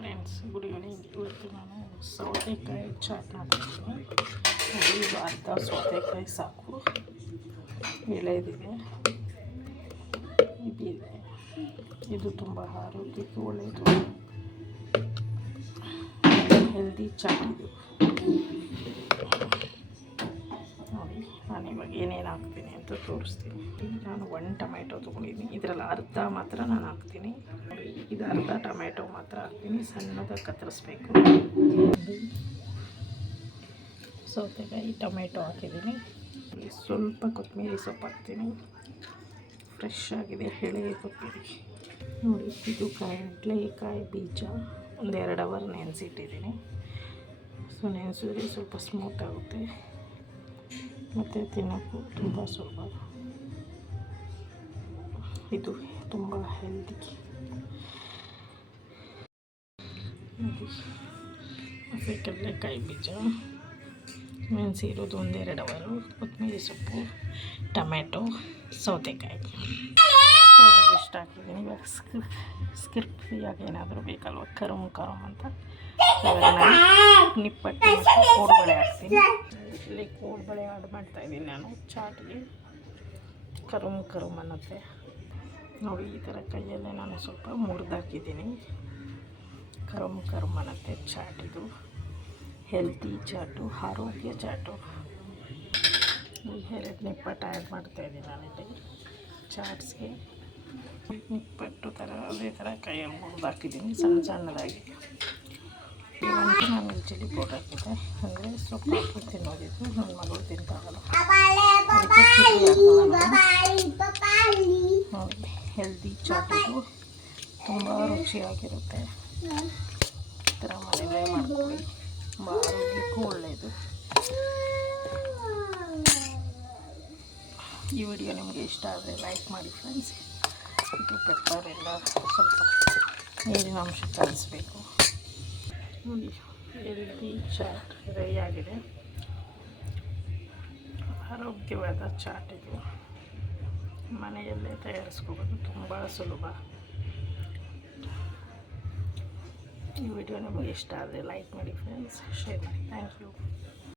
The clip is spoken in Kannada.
Friends, good evening. ಇವತ್ತು ನಾನು ಸೌತೆಕಾಯಿ ಚಾಟ್ ಮಾಡ್ತಿದ್ದೀನಿ. ಇದು ಅರ್ಧ ಸೌತೆಕಾಯಿ ಸಾಕು. ಎಳೆದಿದೆ, ಇದಿದೆ. ಇದು ತುಂಬ ಆರೋಗ್ಯಕ್ಕೆ ಒಳ್ಳೆಯದು, ಹೆಲ್ದಿ ಚಾಟ್ ಇದು. ನೋಡಿ, ನಾನು ಇವಾಗ ಏನೇನು ಹಾಕ್ತೀನಿ ಅಂತ ತೋರಿಸ್ತೀನಿ. ನಾನು 1 ಟೊಮೆಟೊ ತೊಗೊಂಡಿದ್ದೀನಿ. ಇದರಲ್ಲಿ ಅರ್ಧ ಮಾತ್ರ ನಾನು ಹಾಕ್ತೀನಿ. ಇದು ಅರ್ಧ ಟೊಮೆಟೊ ಮಾತ್ರ ಹಾಕ್ತೀನಿ, ಸಣ್ಣದಾಗಿ ಕತ್ತರಿಸ್ಬೇಕು. ಸೌತೆಕಾಯಿ ಟೊಮೆಟೊ ಹಾಕಿದ್ದೀನಿ. ಸ್ವಲ್ಪ ಕೊತ್ತಂಬರಿ ಸೊಪ್ಪು ಹಾಕ್ತೀನಿ. ಫ್ರೆಶ್ ಆಗಿದೆ, ಎಳೆ ಕೊತ್ತಂಬರಿ. ನೋಡಿ, ಇದು ಕಡಲೆಕಾಯಿ ಬೀಜ ಒಂದು 2 ಅವರ್ ನೆನೆಸಿಟ್ಟಿದ್ದೀನಿ. ಸೊ ನೆನೆಸಿದ್ರೆ ಸ್ವಲ್ಪ ಸ್ಮೂತ್ ಆಗುತ್ತೆ ಮತ್ತು ತಿನ್ನೋಕ್ಕೂ ತುಂಬ ಸುಲಭ. ಇದು ತುಂಬ ಹೆಲ್ದಿ. ಮತ್ತು ಕಡಲೆಕಾಯಿ ಬೀಜ ನೆನೆಸಿರೋದು 1-2 ಅವರು, ಕೊತ್ತಂಬರಿ ಸೊಪ್ಪು, ಟೊಮೆಟೊ, ಸೌತೆಕಾಯಿ ಇಷ್ಟ ಹಾಕಿದ್ದೀನಿ. ಇವಾಗ ಸ್ಕಿರ್ಪಿಯಾಗಿ ಏನಾದರೂ ಬೇಕಲ್ವ, ಕರುಮ್ ಅಂತ ನಿಪ್ಪಟ್ಟು ಮತ್ತು ಕೋಡುಬಳೆ ಹಾಕ್ತೀನಿ. ಇಲ್ಲಿ ಕೋಡುಬಳೆ ಆಡ್ ಮಾಡ್ತಾಯಿದ್ದೀನಿ ನಾನು ಚಾಟ್ಗೆ. ಕರುಮ್ ಅನ್ನತ್ತೆ ನೋಡಿ. ಈ ಥರ ಕೈಯಲ್ಲೇ ನಾನು ಸ್ವಲ್ಪ ಮುರಿದಾಕಿದ್ದೀನಿ. ಕರುಮ್ ಅನ್ನತ್ತೆ ಚಾಟ್. ಇದು ಹೆಲ್ತಿ ಚಾಟು, ಆರೋಗ್ಯ ಚಾಟು. ಈ 2 ನಿಪ್ಪಟ್ಟು ಆ್ಯಡ್ ಮಾಡ್ತಾಯಿದ್ದೀನಿ ನಾನಿಲ್ಲಿ ಚಾಟ್ಸ್ಗೆ. ನಿಪ್ಪಟ್ಟು ಥರ ಅದೇ ಥರ ಕೈಯಲ್ಲಿ ಮುರಿದಾಕಿದ್ದೀನಿ ಸಣ್ಣದಾಗಿ. ಇವಂತೂ ನಾನು ಚಿಲ್ಲಿ ಪೌಡರ್ ಹಾಕಿದ್ದೆ, ಅಂದರೆ ಸೊಪ್ಪು ಹಾಕಿ ತಿನ್ನೋದಿತ್ತು. ನನ್ನ ಮಗಳು ತಿಂತಾಗಲ್ಲ, ಅದಕ್ಕೆ ಚಿಲ್ಲಿ ಹಾಕೋಣ. ನೋಡಿ, ಹೆಲ್ದಿ ಚಾಟ್ ಇದು, ತುಂಬ ರುಚಿಯಾಗಿರುತ್ತೆ. ಈ ಥರ ಮನೆಯಲ್ಲೇ ಮಾಡ್ಕೊಳ್ಳಿ, ತುಂಬ ಆರೋಗ್ಯಕ್ಕೂ ಒಳ್ಳೆಯದು. ಈ ವಿಡಿಯೋ ನಿಮಗೆ ಇಷ್ಟ ಆದರೆ ಲೈಕ್ ಮಾಡಿ ಫ್ರೆಂಡ್ಸ್. ಇದು ಪೆಪ್ಪರ್ ಎಲ್ಲ ಸ್ವಲ್ಪ ನೀರಿನ ಅಂಶ ಕಲಿಸ್ಬೇಕು. ನೋಡಿ, ಹೆಲ್ದಿ ಚಾಟ್ ರೆಡಿ ಆಗಿದೆ. ಆರೋಗ್ಯವಾದ ಚಾಟ್ ಇದು, ಮನೆಯಲ್ಲೇ ತಯಾರಿಸ್ಕೋಬೋದು, ತುಂಬ ಸುಲಭ. ಈ ವಿಡಿಯೋ ನಿಮಗೆ ಇಷ್ಟ ಆದರೆ ಲೈಕ್ ಮಾಡಿ ಫ್ರೆಂಡ್ಸ್, ಶೇರ್ ಮಾಡಿ. Thank you.